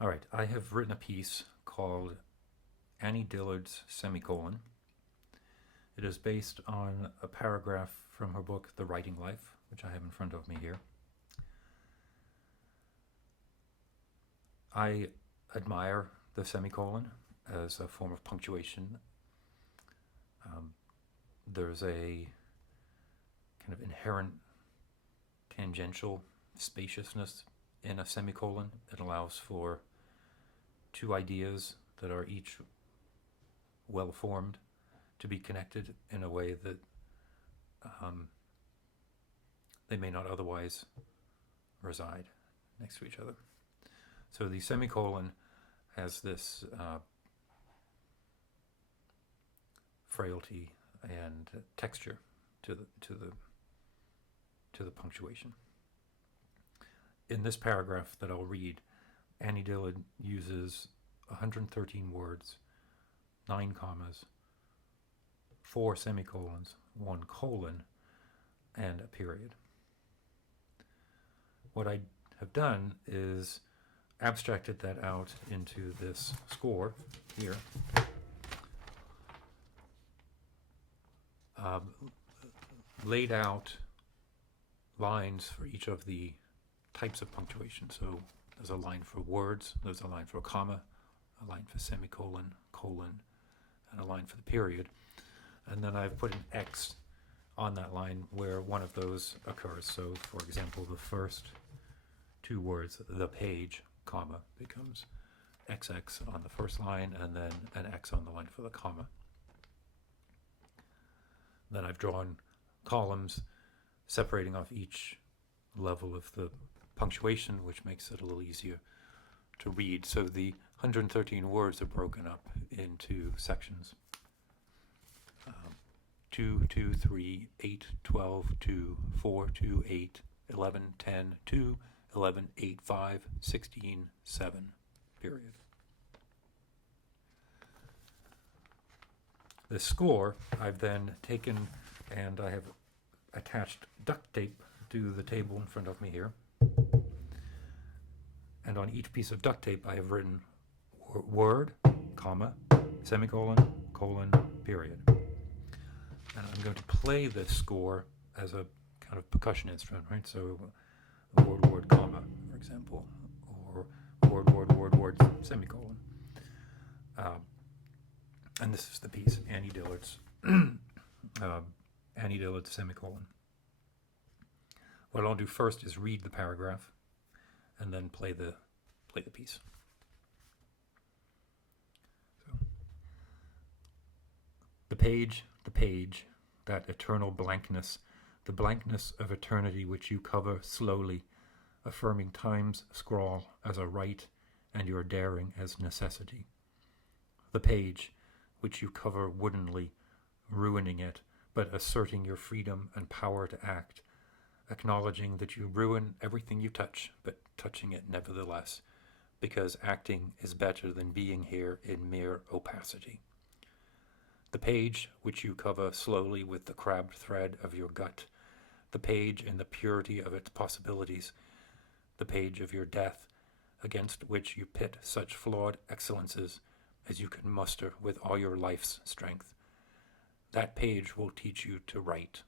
All right, I have written a piece called Annie Dillard's Semicolon. It is based on a paragraph from her book, The Writing Life, which I have in front of me here. I admire the semicolon as a form of punctuation. There's a kind of inherent tangential spaciousness in a semicolon. It allows for two ideas that are each well formed to be connected in a way that they may not otherwise reside next to each other. So the semicolon has this frailty and texture to the punctuation. In this paragraph that I'll read, Annie Dillard uses 113 words, 9 commas, 4 semicolons, 1 colon, and a period. What I have done is abstracted that out into this score here. Laid out lines for each of the types of punctuation. So there's a line for words, there's a line for a comma, a line for semicolon, colon, and a line for the period. And then I've put an X on that line where one of those occurs. So, for example, the first 2 words, the page, comma, becomes XX on the first line, and then an X on the line for the comma. Then I've drawn columns separating off each level of the punctuation, which makes it a little easier to read. So the 113 words are broken up into sections. 2, 2, 3, 8, 12, 2, 4, 2, 8, 11, 10, 2, 11, 8, 5, 16, 7, period. The score I've then taken and I have attached duct tape to the table in front of me here. And on each piece of duct tape I have written word, comma, semicolon, colon, period. And I'm going to play this score as a kind of percussion instrument, right? So word, word, comma, for example, or word, word, word, word, semicolon. And this is the piece, Annie Dillard's Annie Dillard's semicolon. What I'll do first is read the paragraph and then play the piece. So, the page, that eternal blankness, the blankness of eternity which you cover slowly, affirming time's scrawl as a right and your daring as necessity. The page, which you cover woodenly, ruining it, but asserting your freedom and power to act, acknowledging that you ruin everything you touch, but touching it nevertheless, because acting is better than being here in mere opacity. The page which you cover slowly with the crabbed thread of your gut, the page in the purity of its possibilities, the page of your death, against which you pit such flawed excellences as you can muster with all your life's strength. That page will teach you to write.